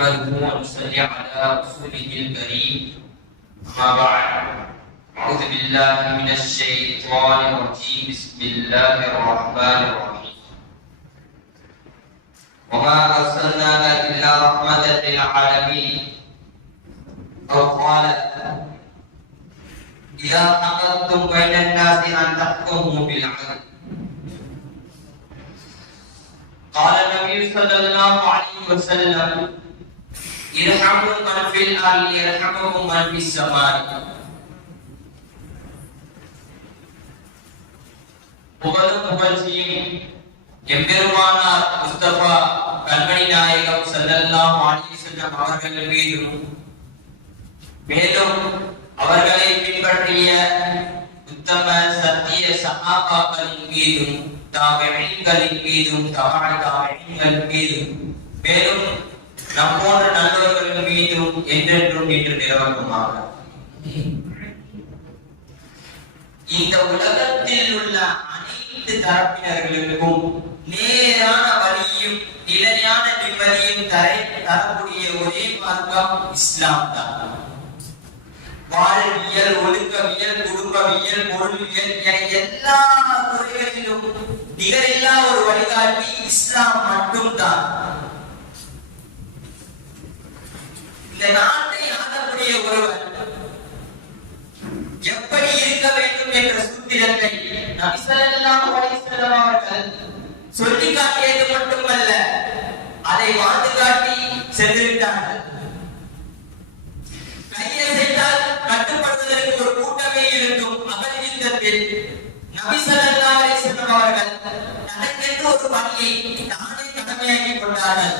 نحمده ونصلي على رسوله الكريم. أما بعد، أعوذ بالله من الشيطان الرجيم. بسم الله الرحمن الرحيم. وما أرسلناك إلا رحمة للعالمين. أو قال: إذا حكمتم بين الناس أن تحكموا بالعدل. قال النبي صلى الله عليه وسلم: ارحموا من في الأرض يرحمكم من في السماء. புகழும் புகழ்ச்சியும் எம்பெருமானார் முஸ்தபா கண்மணி நாயகம் ஸல்லல்லாஹு அலைஹி வஸல்லம் அவர்கள் மீதும், மேலும் அவர்களை பின்பற்றிய உத்தம சத்திய சஹாபாக்களின் மீதும், தாபிஈன்களின் மீதும், தபஅ-தாபிஈன்களின் மீதும், மேலும் நம்மோன்ற நல்லவர்களின் மீதும் என்றென்றும் நின்று நிலவட்டுமாக. இந்த உலகத்தில் உள்ள அனைத்து தரப்பினர்களுக்கும் நேரான வழியும் நிலையான நிம்மதியும் தரக்கூடிய ஒரே மார்க்கம் இஸ்லாம் தான். வாழ்வியல், ஒழுக்கவியல், குடும்பவியல், பொருளியல் என எல்லா துறைகளிலும் நிகரில்லா ஒரு வழிகாட்டி இஸ்லாம் மட்டும்தான். இந்த நாட்டை ஆளக்கூடிய ஒருவர் எப்படி இருக்க வேண்டும் என்ற சூத்திரத்தை நபி ஸல்லல்லாஹு அலைஹி வஸல்லம் அவர்கள் சொல்லி காட்டியது மட்டுமல்ல, அதை வாழ்ந்து காட்டி சென்றுவிட்டார்கள். கையசைத்தால் கட்டுப்படுவதற்கு ஒரு கூட்டமே இருந்தும் அகல் யுத்தத்தில் நபி ஸல்லல்லாஹு அலைஹி வஸல்லம் அவர்கள் தனக்கென்று ஒரு பணியை தானே கடமையாக்கிக் கொண்டார்கள்.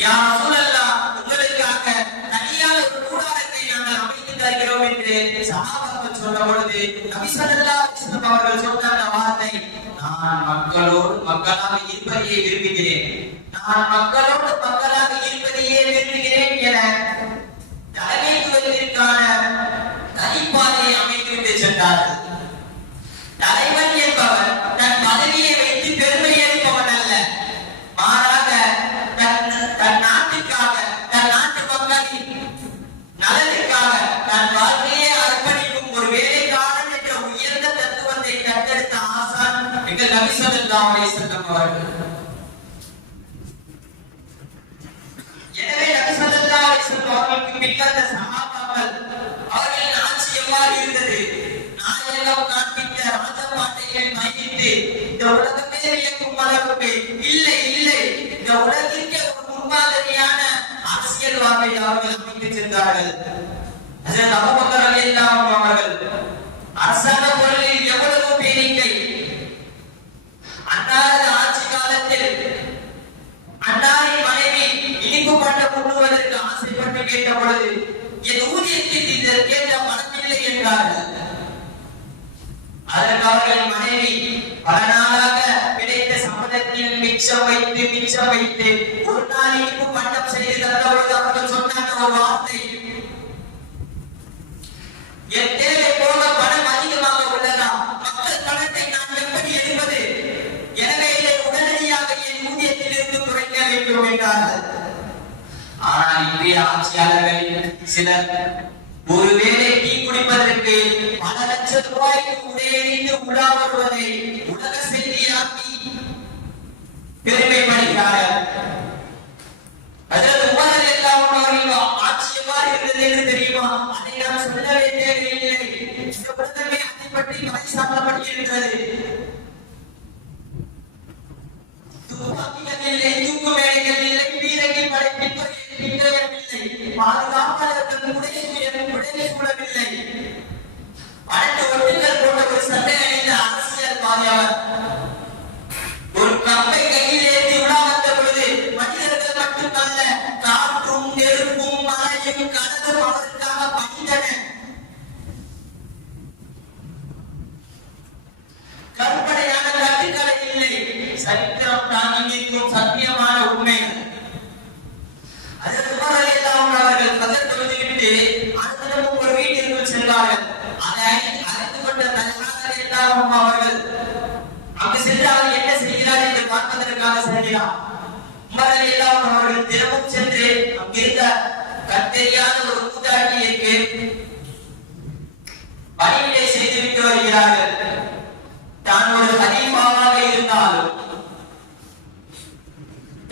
யா ரசூலல்லாஹ், உங்களுக்காக தனியாக ஒரு கூடாரத்தை நாங்கள் அமைத்து தருகிறோம் என்று சஹாபாக்கள் சொன்ன பொழுது நபி ஸல்லல்லாஹு அலைஹி வஸல்லம் அவர்கள் சொன்ன அந்த வார்த்தை, நான் மக்களோடு மக்களாக இருப்பதையே விரும்புகிறேன், நான் மக்களோடு மக்களாக இருப்பதையே விரும்புகிறேன் என தலைமைத்துவத்திற்கான தனிப்பாதையை அமைத்துவிட்டு சென்றார்கள். தலைவன் என்பவர் தன் பதவியை வைத்து பெருமை அளிப்பவன் அல்ல, மாறாக தன் நாட்டுக்காக, தன் நாட்டு மக்களின் நலனுக்காக தன் வாழ்க்கையை அர்ப்பணிக்கும் ஒரு வேலைக்காரன் என்ற உயர்ந்த தத்துவத்தை கண்டெடுத்த ஆசான் எங்கள் நபி ஸல்லல்லாஹு அலைஹி வஸல்லம் அவர்கள். எனவே நபி ஸல்லல்லாஹு அலைஹி வஸல்லம் அவர்களுக்கு பின்வந்த சஹாபாக்கள் அவர்களின் ஆட்சி எவ்வாறு இருந்தது? நாயகம் காண்பித்த ராஜபாட்டைகளை மையிட்டு இந்த உலகமே இயக்கும் அளவுக்கு இல்லை இந்த உலகிற்கு ஒரு முன்மாதிரியான அரசியல் வாழ்வை அவர்கள் அமைத்து சென்றார்கள். ஹஜ்ரத் அபூபக்கர் ரலியல்லாஹு அன்ஹு அவர்கள் அரசாங்க பொருளில் எவ்வளவு பேணிக்கை! அன்னாரது ஆட்சி காலத்தில் அன்னாரின் மனைவி இனிப்பு பண்டம் உண்ணுவதற்கு ஆசைப்பட்டு கேட்ட பொழுது என் ஊதியத்தில் இதற்கேற்ற பணமில்லை என்றார்கள். அதற்கு அவர்களின் மனைவி பல நாளாக கிடைத்த சம்பளத்தில் மிச்சம் வைத்து ஒரு நாள் இனிப்பு பண்டம் செய்து தந்த பொழுது அவர்கள் சொன்னாங்க ஒரு வார்த்தை, என் தேவை போக பணம் அதிகமாக உள்ளதா, மக்கள் பணத்தை நான் எப்படி எடுப்பது? எனவே இதை உடனடியாக என் ஊதியத்தில் இருந்து குறைக்க வேண்டும் என்றார்கள். ஆனால் இன்றைய ஆட்சியாளர்கள் சிலர் ஒருவேளை டீ குடிப்பதற்கு பல லட்சம் ரூபாய்க்கு உடையணிந்து உலா வருவதை உலக செய்தியாக்கி பெருமைப்படுகிறார்கள். ஹஜ்ரத் உமர் ரலியல்லாஹு அன்ஹு அவர்கள் ஆட்சி எவ்வாறு இருந்தது என்று தெரியுமா? அதை நாம் சொல்லவே தேவையில்லை. இந்த உலகமே அதை பற்றி பரிசாற்றப்படுகின்றது. துப்பாக்கிகள் இல்லை, தூக்கு மேடைகள் இல்லை, பீரங்கி படை பின்தொடரவில்லை, பாதுகாப்பாளர்கள் உடனே சூழவில்லை. பன்னெண்டு ஒட்டுகள் போன்ற ஒரு சட்டை அணிந்த அரசியல்வாதி அவர் ஒரு கப்பை கையில் ஏற்றி உலா வந்த பொழுது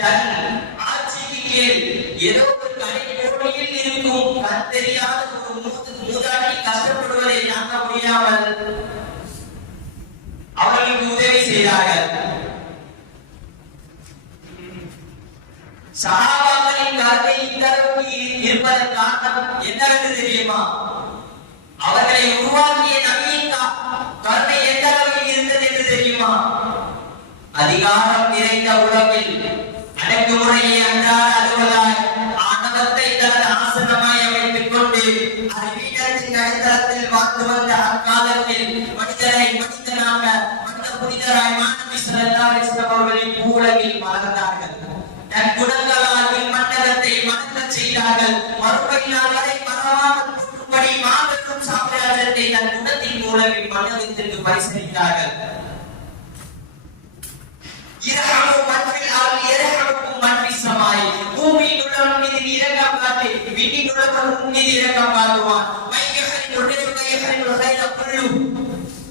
தன் ஆட்சிக்கு கீழ் ஏதோ ஒரு கடைக்கோடியில் இருக்கும் கண் தெரியாத ஒரு மூதாட்டி கஷ்டப்படுவதை தாங்க முடியாமல் அவர்களுக்கு உதவி செய்தார்கள். சஹாபாக்களின் கருத்தை இந்த அளவுக்கு இருப்பதன் காரணம் என்னவென்று தெரியுமா? அவர்களை உருவாக்கிய நபியின் கருணை எந்த அளவுக்கு இருந்தது என்று தெரியுமா? அதிகாரம் நிறைந்த உலகில் அடக்குமுறையை அன்றாட அலுவலாய் ஆணவத்தை தனது ஆசனமாய் அமைத்துக் கொண்டு அறிவியலின் அடித்தளத்தில் வாழ்ந்து வந்த அக்காலத்தில் மனிதரை மனிதனாக மனித புனிதராய் மாணவி ஸல்லல்லாஹு அலைஹி வஸல்லம் அவர்களின் உலகில் மலர்ந்தார்கள். தன் குணங்களால் மன்னகத்தை மணக்கச் செய்தார்கள். மறுபடியும் வரை மறவாமல் கூட்டும்படி மாபெரும் சாம்ராஜ்யத்தை தன் குணத்தின் மூலம் மன்னகத்திற்கு பரிசளித்தார்கள். இரஹமு மன்ஃபில் அர்தி யர்ஹமுக்கும் மன்ஃபிஸ் ஸமாய். பூமியில் உள்ளவன் மீது இரக்கம் காட்டு, விண்ணில் உள்ளவன் மீது இரக்கம் காட்டுவான். மையஹரில் ரிஸ்கைஹரில் கைர குல்லு.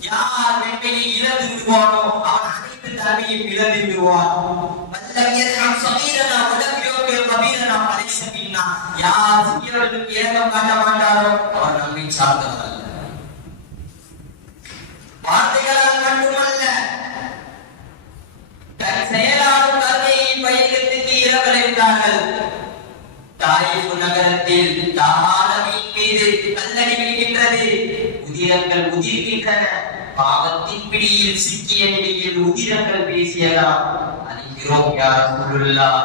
யார் நன்மையை இழந்து விடுவானோ அவன் அனைத்து தன்மையும் இழந்து விடுவான். வல்லம் யர்ஹம் ஸகீரனா வலம் யுகிர் கபீரனா ஃபலைஸ மின்னா. யார் சிறியவர்களுக்கு இரக்கம் காட்ட மாட்டாரோ அவர் நம்மை சார்ந்தவர் அல்ல. வார்த்தைகளால் மட்டுமல்ல, தன் செயலாலும் கருணையை பயிர்களுக்கு இரவழைத்தார்கள். தாயிஃப் நகரத்தில் தாஹானவின் மீது கல்லடி விழுகின்றது. உதிரங்கள் உதிர்கின்றன. பாவத்தின் பிடியில் சிக்கிய நிலையில் உதிரங்கள் பேசியதாம், அனுப்பிவிடுகிறோம் யா ரசூலுல்லாஹ்,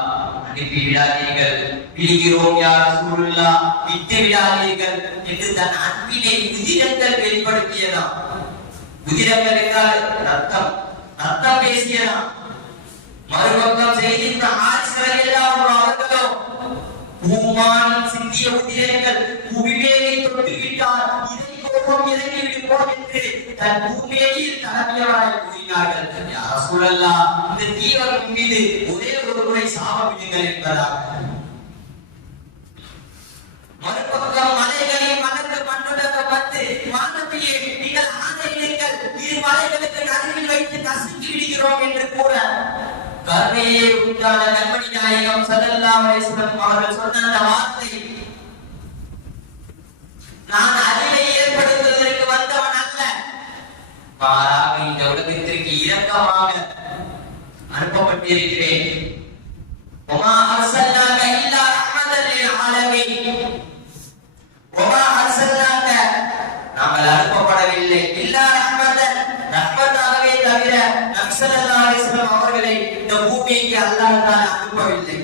அனுப்பி விடாதீர்கள், விடுகிறோம் யா ரசூலுல்லாஹ், விட்டு விடாதீர்கள் என்று தன் அன்பினை உதிரங்கள் வெளிப்படுத்தியதாம். உதிரங்கள் என்றால் ரத்தம், ரத்தம் பேசியதாம். மறுபக்கம் செய்கின்ற ஆசிரியர் எல்லாம் அவர்களோ பூமானின் சிந்திய உதிரங்கள் பூமியை தொட்டுவிட்டால் இதை கோபம் இறங்கி விடுவோம் என்று தன் பூமியில் தலைமையவராய் கூறினார்கள். யா ரசூலல்லாஹ், இந்த தீவரின் மீது ஒரே ஒரு முறை சாபமிடுங்கள் என்பதாக. மறுபக்கம் மலைகளில் மணக்கு மண்ணுலக பத்து மாணவியே நீங்கள் ஆணையிடுங்கள், இரு மலைகளுக்கு நடுவில் வைத்து நசுக்கி விடுகிறோம் என்று கூற கருணையே உண்டான கண்மணி நாயகம் ஸல்லல்லாஹு அலைஹி வஸல்லம் அவர்கள் சொன்ன அந்த வார்த்தை, நான் அறிவை ஏற்படுத்துவதற்கு வந்தவன் அல்ல, மாறாக இந்த உலகத்திற்கு இரக்கமாக அனுப்பப்பட்டிருக்கிறேன். வமா அர்ஸல்னாக இல்லா ரஹ்மத்தல் லில் ஆலமீன். வமா அர்ஸல்னாக, நாங்கள் அனுப்பப்படவில்லை, இல்லா ரஹ்மத்தன், ரஹ்மத்தாகவே தவிர நபி ஸல்லல்லாஹு அலைஹி வஸல்லம் அவர்களை இந்த பூமிக்கு அல்லாஹ் தஆலா அனுப்பவில்லை.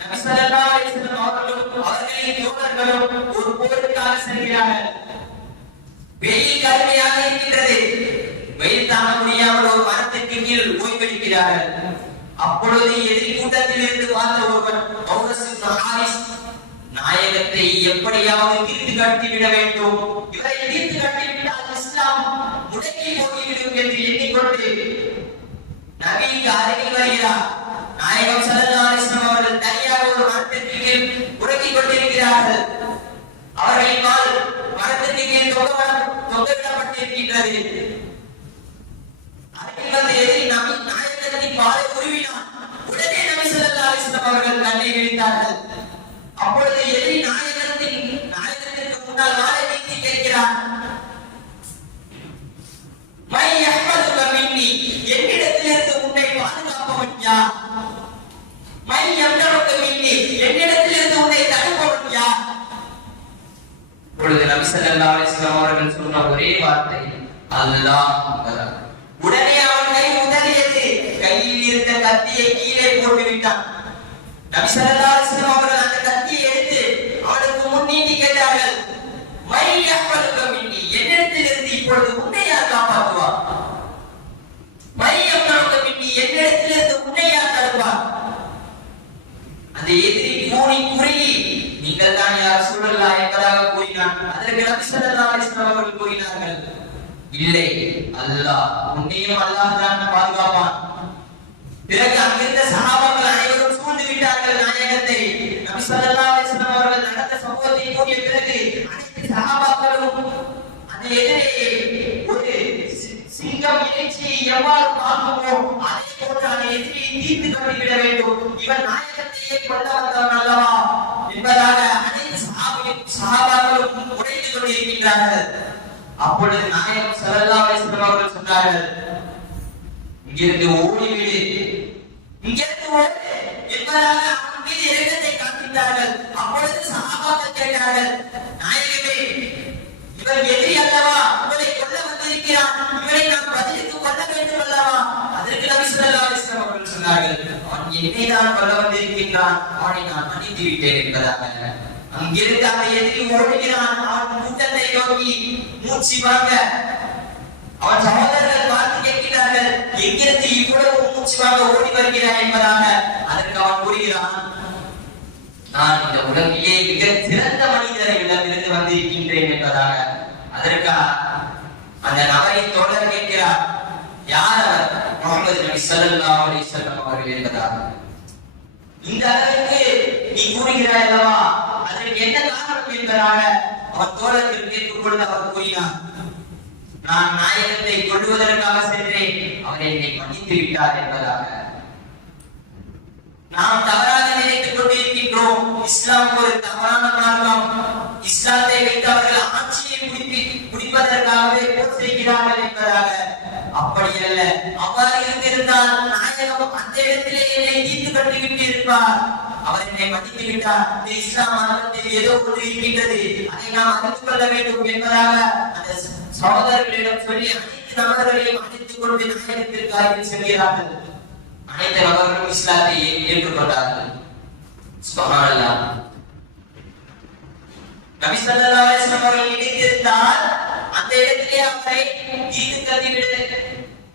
நபி ஸல்லல்லாஹு அலைஹி வஸல்லம் அவர்களும் அவர்களின் தோழர்களும் ஒரு போருக்காக செல்கிறார்கள். வெயில் கடுமையாக இருக்கின்றது. வெயில் தாங்க முடியாமல் ஒரு மரத்திற்கு கீழ் ஓய்வெடுக்கிறார்கள். அப்பொழுது எதிரி கூட்டத்தில் இருந்து பார்த்த ஒருவன், பௌரஸ் இப்னு ஹாரிஸ், நாயகத்தை எப்படியாவது தீர்த்து கட்டிவிட வேண்டும், இவரை தீர்த்து கட்டிவிட்டால் இஸ்லாம் முடங்கி போய்விடும் என்று எண்ணிக்கொண்டு நபிக்கு அருகில் வருகிறார். நாயகம் ஸல்லல்லாஹு அலைஹி வஸல்லம் அவர்கள் தனியாக ஒரு மரத்திற்கு கீழ் உறங்கிக் கொண்டிருக்கிறார்கள். அவர்களின் கால் மரத்திற்கு கீழ் தொங்கவிடப்பட்டிருக்கின்றது. அருகில் வந்த எதிரி நபி நாயகத்தின் காலை உருவினான். உடனே நபி ஸல்லல்லாஹு அலைஹி வஸல்லம் அவர்கள் கண்ணை விழித்தார்கள். அப்பொழுது எதிரி நாயகத்திற்கு முன்னால் வாளை நீட்டி கேட்கிறார், மை யஹ்மதுக மின்னி, என்னிடத்திலிருந்து உன்னை பாதுகாப்பவன் யார்? மை யம்னஉக மின்னி, என்னிடத்திலிருந்து உன்னை தடுப்பவன் யார்? பொழுது நபி ஸல்லல்லாஹு அலைஹி வஸல்லம் அவர்கள் சொன்ன ஒரே வார்த்தை அல்லாஹ் என்பதாகும். உடனே அவன் கை உதறியது. கையில் இருந்த கத்தியை கீழே போட்டு விட்டான். நபி ஸல்லல்லாஹு அலைஹி வஸல்லம் அவர்கள் அந்த கத்தியை எடுத்து அவனுக்கு முன் நீட்டி கேட்டார்கள், மை யஹ்மதுக மின்னி, என்னிடத்திலிருந்து இப்பொழுது உன்னை யார் காப்பாற்றுவார்? மை யம்னஉக மின்னி, என்னிடத்திலிருந்து உன்னை யார் தடுப்பார்? அந்த எதிரி கூறி குறுகி, நீங்கள் தான் யா ரசூலுல்லாஹ் என்பதாக கூறினான். அதற்கு நபி ஸல்லல்லாஹு அலைஹி வஸல்லம் அவர்கள் கூறினார்கள், இல்லை, அல்லாஹ், உன்னையும் அல்லாஹ் தான் பாதுகாப்பான். பிறகு அங்கிருந்த சஹாபாக்கள் அனைவரும் சூழ்ந்து விட்டார்கள் நாயகத்தை. நபி ஸல்லல்லாஹு அலைஹி வஸல்லம் அவர்கள் நடந்த சம்பவத்தை கூறிய பிறகு அனைத்து சஹாபாக்களும் அந்த எதிரே ஒரு சிங்க சிங்கம் இறைச்சியை எவ்வாறு பார்க்குமோ அதே போன்று அந்த எதிரியை தீர்த்து கட்டிவிட வேண்டும். இவன் நாயகத்தையே கொல்ல வந்தவன் அல்லவா என்பதாக அனைத்து சஹாபாக்களும் உடைத்து கொண்டிருக்கின்றார்கள். அப்பொழுது நாயகம் ஸல்லல்லாஹு அலைஹி வஸல்லம் அவர்கள் சொன்னார்கள், இங்கிருந்து ஓடிவிடு, இங்கிருந்து ஓடு என்பதாக அவன் மீது இரக்கத்தை காண்பித்தார்கள். அப்பொழுது சஹாபாக்கள் கேட்டார்கள், நாயகமே, இவன் எதிரி அல்லவா, இவனை கொல்ல வந்திருக்கிறான், இவனை நாம் பதிலுக்கு கொல்ல வேண்டும் அல்லவா? அதற்கு நபி ஸல்லல்லாஹு அலைஹி வஸல்லம் அவர்கள் சொன்னார்கள், அவன் என்னை தான் கொல்ல வந்திருக்கின்றான், அவனை நான் மன்னித்து விட்டேன் என்பதாக. அங்கிருந்து அந்த எதிரி ஓடுகிறான். அவன் கூட்டத்தை நோக்கி மூச்சு வாங்க. அவன் சகோதரர்கள் பார்த்து கேட்கிறார்கள், எங்கிருந்து இவ்வளவு மூச்சு வாங்க ஓடி வருகிறான் என்பதாக. அதற்கு அவன் கூறுகிறான், நான் இந்த உலகிலே மிக சிறந்த மனிதர்களிடமிருந்து வந்திருக்கின்றேன் என்பதாக. அதற்கு அந்த நபரின் தோழர் கேட்கிறார், யார் அவர்? முஹம்மது நபி ஸல்லல்லாஹு அலைஹி வஸல்லம் அவர்கள் என்பதாக. இந்த அளவுக்கு நீ கூறுகிறாய் அல்லவா, அதற்கு என்ன காரணம் என்பதாக அவர் தோழர்கள் கேட்கும் பொழுது அவர் கூறினார், நான் நாயகத்தை கொள்வதற்காக சென்றேன், அவர் என்னை மன்னித்து விட்டார் என்பதாக. நாம் தவறாக நினைத்துக் கொண்டிருக்கின்றோம், இஸ்லாம் ஒரு தவறான மார்க்கம், இஸ்லாத்தை வைத்து அவர்கள் ஆட்சியை முடிப்பதற்காகவே போர் செய்கிறார்கள் என்பதாக. அப்படி அல்ல. அவ்வாறு இருந்திருந்தால் நாயகம் அந்த இடத்திலே என்னை தீர்த்து கட்டிவிட்டு இருப்பார். அவர் என்னை மன்னித்து விட்டார். இந்த இஸ்லாம் மார்க்கத்தில் ஏதோ ஒன்று இருக்கின்றது, அதை நாம் அறிந்து கொள்ள வேண்டும் என்பதாக அந்த சகோதரர்களிடம் சொல்லி அனைத்து நபர்களையும் அழைத்துக் கொண்டு நாயகத்திற்கு அருகில் செல்கிறார்கள். அனைத்து நபர்களும் இஸ்லாத்தை ஏற்றுக்கொண்டார்கள். சுப்ஹானல்லாஹ். நபி ஸல்லல்லாஹு அலைஹி வஸல்லம் அவர்கள் நினைத்திருந்தால் அந்த இடத்திலே அவரை தீர்த்து கட்டிவிட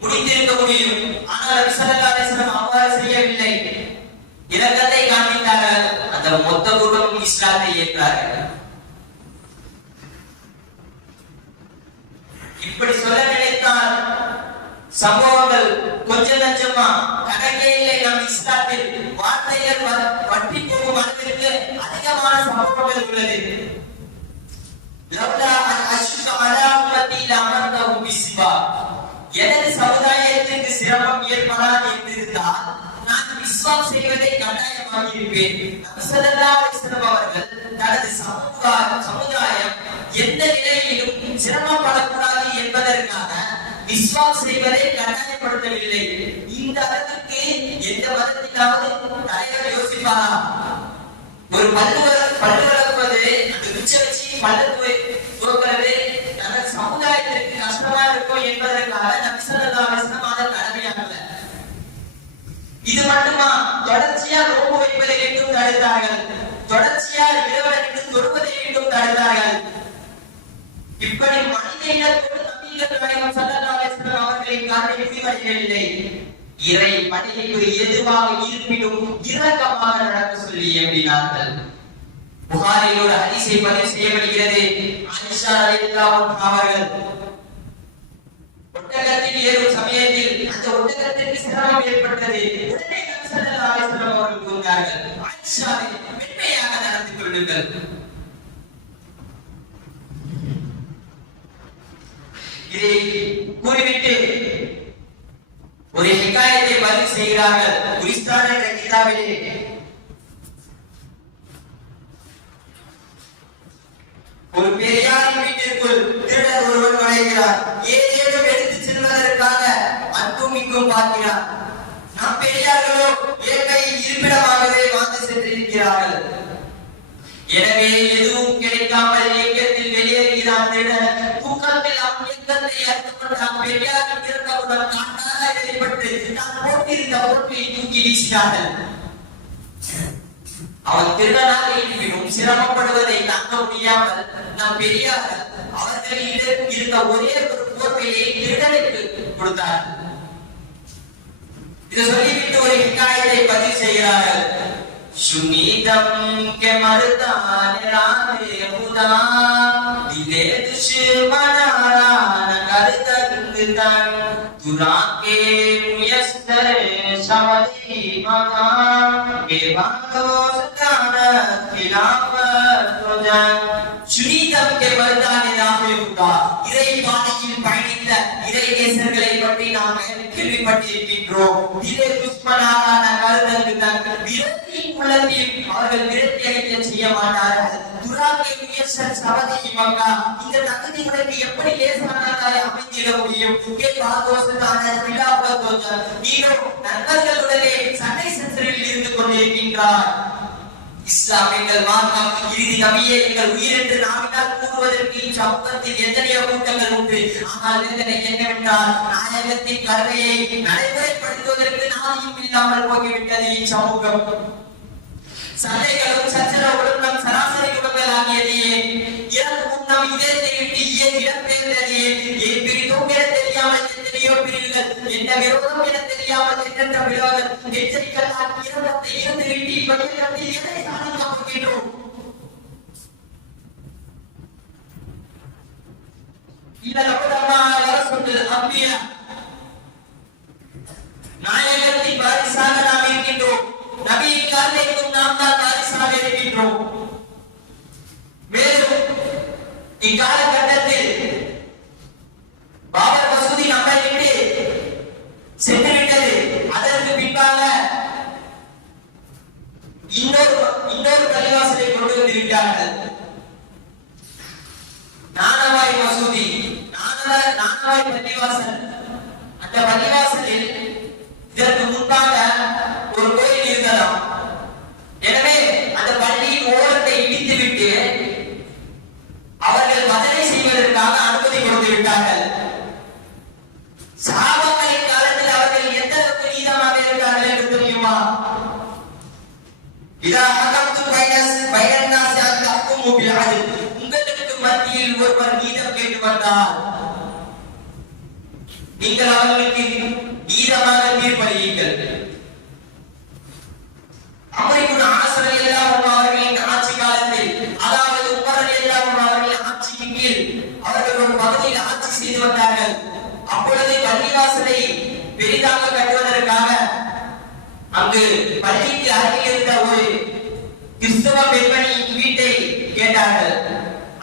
முடிந்திருக்க முடியும். ஆனால் நபி ஸல்லல்லாஹு அலைஹி வஸல்லம் அவ்வாறு செய்யவில்லை. இரக்கத்தை காண்பித்தார்கள். அந்த மொத்த குடும்பமும் இஸ்லாத்தை ஏற்றார்கள். இப்படி சொல்ல நினைத்தால் சம்பவங்கள் கொஞ்சம் நஞ்சமா கணக்கே இல்லை. நம் இஸ்லாத்தில் வார்த்தைகள் வட்டி போகும் அளவிற்கு அதிகமான சம்பவங்கள் உள்ளது. லவ்லா அன் அஷ்க அலா உம்மத்தி லஅமர்தஹும் பிஸ்ஸிபா. எனது சமுதாயத்திற்கு சிரமம் ஏற்படாது என்றிருந்தால் நான் விஸ்வாஸ் செய்வதை கட்டாயமாகி இருப்பேன். நபி ஸல்லல்லாஹு அலைஹி வஸல்லம் அவர்கள் தனது சமுதாயம் எந்த நிலையிலும் சிரமப்படக்கூடாது என்பதற்காக விஸ்வாஸ் செய்வதை கட்டாயப்படுத்தவில்லை. இந்த அளவுக்கு எந்த மதத்திலாவது தலைவர் யோசிப்பாரா? ஒரு பல்லு வளர்ப்பது, அந்த உச்ச வச்சு பல்லு துவக்கிறது தனது சமுதாயத்திற்கு கஷ்டமா இருக்கும் என்பதற்காக நபி ஸல்லல்லாஹு அலைஹி வஸல்லம் அதை கடமையாக்கல. இது மட்டுமா, தொடர்ச்சியா நோன்பு வைப்பதை மீண்டும் தடுத்தார்கள், தொடர்ச்சியா இரவலுக்கு தொழுவதை மீண்டும் தடுத்தார்கள். இப்படி மனித இனத்தோடு நபிகள் நாயகம் ஸல்லல்லாஹு அலைஹி வஸல்லம் அவர்களின் காரணம் முடிவடையவில்லை. இறை பணிக்கு எதுவாக இருப்பினும் இரக்கமாக நடக்க சொல்லி எம்பினார்கள். புகாரில் ஒரு ஹதீஸை பதிவு செய்யப்படுகிறது. ஆயிஷா ரலியல்லாஹு அன்ஹா அவர்கள் ஒட்டகத்தில் ஏறும் சமயத்தில் அந்த ஒட்டகத்திற்கு சிரமம் ஏற்பட்டது. உடனே நபி ஸல்லல்லாஹு அலைஹி வஸல்லம் அவர்கள் கூறினார்கள், ஆயிஷாவை மென்மையாக நடந்து கொள்ளுங்கள். இதை கூறிவிட்டு ஒரு ஹிகாயத்தை பதிவு செய்கிறார்கள். குலிஸ்தான் என்ற கிதாபிலே ஒரு பெரியாரின் வீட்டிற்குள் திருடன் ஒருவன் நுழைகிறார். ஏதேனும் எடுத்து செல்வதற்காக அங்கும் இங்கும் பார்க்கிறார். நம் பெரியார்களோ இயற்கையின் இருப்பிடமாகவே வாழ்ந்து சென்றிருக்கிறார்கள். எனவே எதுவும் கிடைக்காமல் இயக்கத்தில் வெளியேறுகிறான் திருடன். தூக்கத்தில் அவன் இயக்கத்தை அறிந்துகொண்டான். பெரியாரின் திறந்தவுடன் காட்டாக எதிர்பட்டு தான் போட்டிருந்த பொருட்களை தூக்கி வீசினார்கள். அவன் திருடனாக இருப்பினும் சிரமப்படுவதை தாங்க முடியாமல் நம் பெரியார்கள் அவர்களிடம் இருந்த ஒரே ஒரு போர்வையை திருடனுக்கு கொடுத்தார். இதை சொல்லிவிட்டு ஒரு ஹிகாயத்தை பதிவு செய்கிறார்கள். சுனிதம் के मर्दान राहे खुदा दिले दुश्मनारा न कर तंग तन तुरा के मुयस्सर शवली मका के बादोस कानत खिलाफत तुजन சுனிதம் के मर्दान राहे खुदा இறை பாதையில் பயணித்த இறை நேசர்களை நாம் கேள்விப்பட்டிருக்கின்றோம். இதே துஷ்மனான கருதங்குதான் விரக்தியின் உள்ளத்தில் அவர்கள் விரக்தி அடைய செய்ய மாட்டார்கள். துராக்கை முயற்சல் சபதி மக்கா இந்த தகுதி உனக்கு எப்படி லேசானதாய் அமைந்திட முடியும்? நீனோ நண்பர்களுடனே சண்டை சச்சரவில் இருந்து கொண்டிருக்கின்றார். இஸ்லாம் எங்கள் மார்க்கம், இறுதி நபியே எங்கள் உயிர் என்று நாவினால் கூறுவதற்கு சமூகத்தில் எத்தனையோ கூட்டங்கள் உண்டு. ஆனால் வேதனை என்னவென்றால் நாயகத்தின் கருணையை நடைமுறைப்படுத்துவதற்கு நாதியும் இல்லாமல் போய்விட்டது இச்சமூகம். சண்டைகளும் சச்சரவுகளும் நம் சராசரி குடும்பங்கள் ஆகியதையே இறந்து முன்னம் இதயத்தை விட்டு இடம்பெயர்ந்ததையே ஏன் பிரித்தோம் என தெரியாமல் எத்தனையோ பிரிவுகள், என்ன விரோதம் என தெரியாமல் எண்ணற்ற விரோதம் எச்சரிக்கைகள் இரண்டத்தை இருந்து விட்டு இப்படியில் எதை சாதிக்கப் போகின்றோம்? நாயகத்தின் வாரிசாக நாம் இருக்கின்றோம். நபியின் காலத்திலும் நாம் தான் வாரிசாக இருக்கின்றோம். மேலும் இக்காலகட்டத்தில் பாபர் மசூதி நம்மை விட்டு சென்றுவிட்டது. அதற்கு பின்பாக இன்னொரு பள்ளிவாசலை கொண்டு வந்திருக்கிறார்கள். நானவாய் மசூதி, நானவாய் பள்ளிவாசல். அந்த பள்ளிவாசலில் இதற்கு முன்பாக ஒரு கோயில் இருந்ததாம். எனவே அந்த பள்ளியின் ஓரத்தை இடித்துவிட்டு அவர்கள் மதனை செய்வதற்காக அனுமதி கொடுத்து விட்டார்கள். சஹாபாக்களின் காலத்தில் அவர்கள் எந்த அளவுக்கு நீதமாக இருக்கிறார்கள் என்று தெரியுமா? உங்களுக்கு மத்தியில் ஒருவர் நீதம் கேட்டு வந்தால் நீங்கள் அவர்களுக்கு நீதமாக தீர்ப்பளியுங்கள். அவர்களின் ஆட்சி காலத்தில், அதாவது அவர்களின் ஆட்சியின் கீழ் அவர்கள் ஒரு பகுதியில் ஆட்சி செய்து வந்தார்கள். அப்பொழுது பள்ளிவாசலை பெரிதாக கட்டுவதற்காக அங்கு பள்ளிக்கு அருகில் இருந்த ஒரு கிறிஸ்தவ பெண்மணியின் வீட்டை கேட்டார்கள்.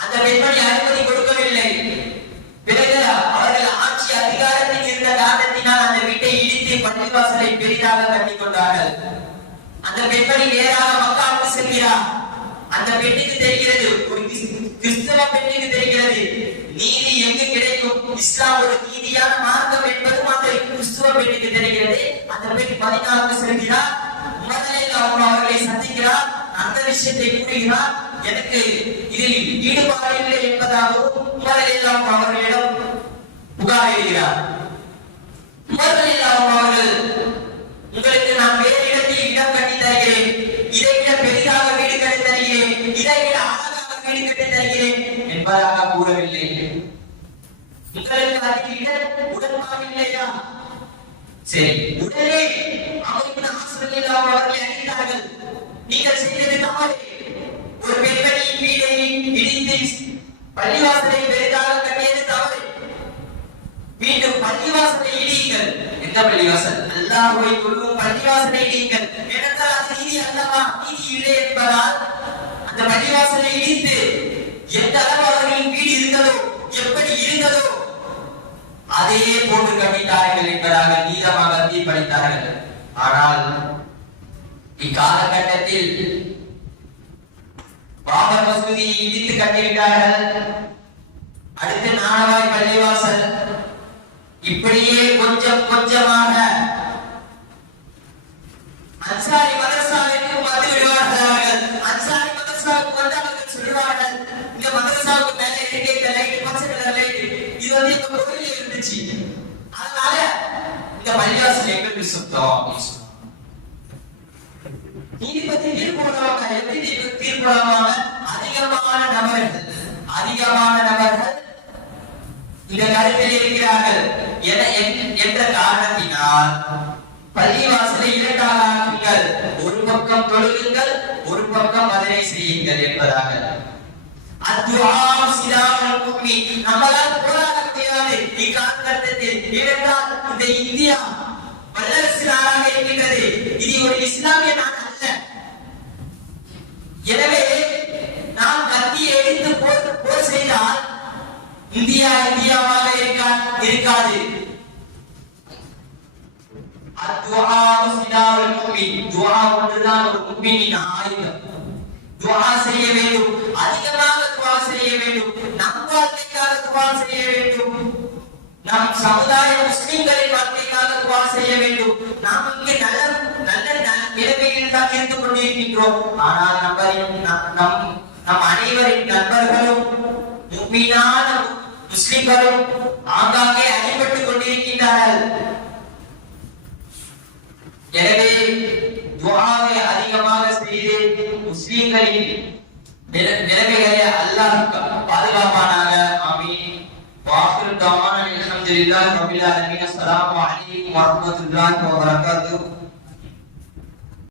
அந்த பெண்மணி அனுமதி கொடுக்கவில்லை. பிறகு அவர்கள் ஆட்சி அதிகாரத்தில் இருந்த காரணத்தினால் அந்த வீட்டை இடித்து பள்ளிவாசலை பெரிதாக கட்டிக் கொண்டார்கள். அந்த பெண்மணி நேராக மக்காவுக்கு செல்கிறார். அந்த பெண்ணுக்கு தெரிகிறது, ஒரு கிறிஸ்தவ பெண்ணுக்கு தெரிகிறது, நீதி எங்கு கிடைக்கும், இஸ்லாம் ஒரு நீதியான மார்க்கம் என்பதும் அந்த கிறிஸ்தவ பெண்ணுக்கு தெரிகிறது. அந்த பெண் மதீனாவுக்கு செல்கிறார். முதலில் அவர்களை சந்திக்கிறார். அந்த விஷயத்தை கூறுகிறார். எனக்கு இதில் ஈடுபாடு இல்லை என்பதாகவும் முதலில் அவர்களிடம் புகார் எழுகிறார். முதலில் அவர்கள், உங்களுக்கு நான் வேறு இடத்தில் இடம் கட்டி தருகிறேன், இதை விட பெரிதாக வீடு கட்டி தருகிறேன், இதை விட அழகாக வீடு கட்டி தருகிறேன் என்பதாக கூறவில்லை. உங்களுக்கு அதில் உடன்பாடு இல்லையா? சரி, உடனே அவர்களை அழைத்தார்கள். நீங்கள் செய்தது தவறு. ஒரு பெண்மணியின் வீடை இடித்து பள்ளிவாசலை பெரிதாக கட்டியது தவறு. மீண்டும் பள்ளிவாசலை இடியுங்கள். எந்த பள்ளிவாசல்? அல்லாஹ்வை தொழுகும் பள்ளிவாசலை இடியுங்கள். ஏனென்றால் அது நீதி அல்லவா? நீதி இல்லை என்பதால் அந்த பள்ளிவாசலை இடித்து எந்த அளவு அவர்களின் வீடு இருந்ததோ, எப்படி இருந்ததோ அதே போன்று கட்டித்தார்கள் என்பதாக நீதமாக தீர்ப்பளித்தார்கள். ஆனால் இக்காலகட்டத்தில் பாபர் மசூதியை இடித்து கட்டிவிட்டார்கள். அடுத்து நானவாய் பள்ளிவாசல். இப்படியே கொஞ்சம் கொஞ்சமாக அன்சாரி மதரசாவிற்கு வந்து விடுவார்கள். அன்சாரி மதரசாவுக்கு வந்து அவர்கள் சொல்லுவார்கள், இந்த மதரசாவுக்கு மேலே இருக்க லைட், பச்சை கலர் லைட், இது வந்து இந்த கோயிலில் இருந்துச்சு, அதனால இந்த பள்ளிவாசல் எங்களுக்கு சுத்தம். நீதிபதி தீர்ப்புவாங்க. எப்படி தீர்ப்புவாங்க? அதிகமான நபர்கள் இந்த கருத்தில் இருக்கிறார்கள் என்ற காரணத்தினால் பள்ளிவாசலை இரண்டாக ஆக்குங்கள். ஒரு பக்கம் தொழுகுங்கள், ஒரு பக்கம் மதனை செய்யுங்கள் என்பதாக. நம்மளால் போராட முடியாது இக்காலகட்டத்தில். ஏனென்றால் இந்த இந்தியா வல்லரசு நாடாக இருக்கின்றது. இது ஒரு இஸ்லாமிய நாடு அல்ல. எனவே நாம் கத்தியை எடுத்து போர் செய்தால் இந்தியா இந்தியாவாக இருக்காது. அத்துஆ சிலாவுல் முஃமின். துஆ ஒன்றுதான் ஒரு முஃமினின் ஆயுதம். துஆ செய்ய வேண்டும், அதிகமாக துஆ செய்ய வேண்டும். நம் வாழ்க்கைக்காக துஆ செய்ய வேண்டும், நம் சமுதாய முஸ்லிம்களின் வாழ்க்கைக்காக துஆ செய்ய வேண்டும். நாம் இங்கே நல்ல நிலைமையில் தான் இருந்து கொண்டிருக்கின்றோம். ஆனால் நம் அனைவரின் நண்பர்களும் முஃமினான முஸ்லிம்களும் ஆங்காங்கே அடிபட்டுக் கொண்டிருக்கின்றார்கள். எனவே துஆவை அதிகமாக செய்து முஸ்லிம்களின் நிலைமைகளை அல்லாஹ் பாதுகாப்பானாக. ஆமீன். வாஹிரு தவானா அல்ஹம்துலில்லாஹி ரப்பில் ஆலமீன். அஸ்ஸலாமு அலைக்கும் வரஹ்மத்துல்லாஹி வபரகாத்துஹு.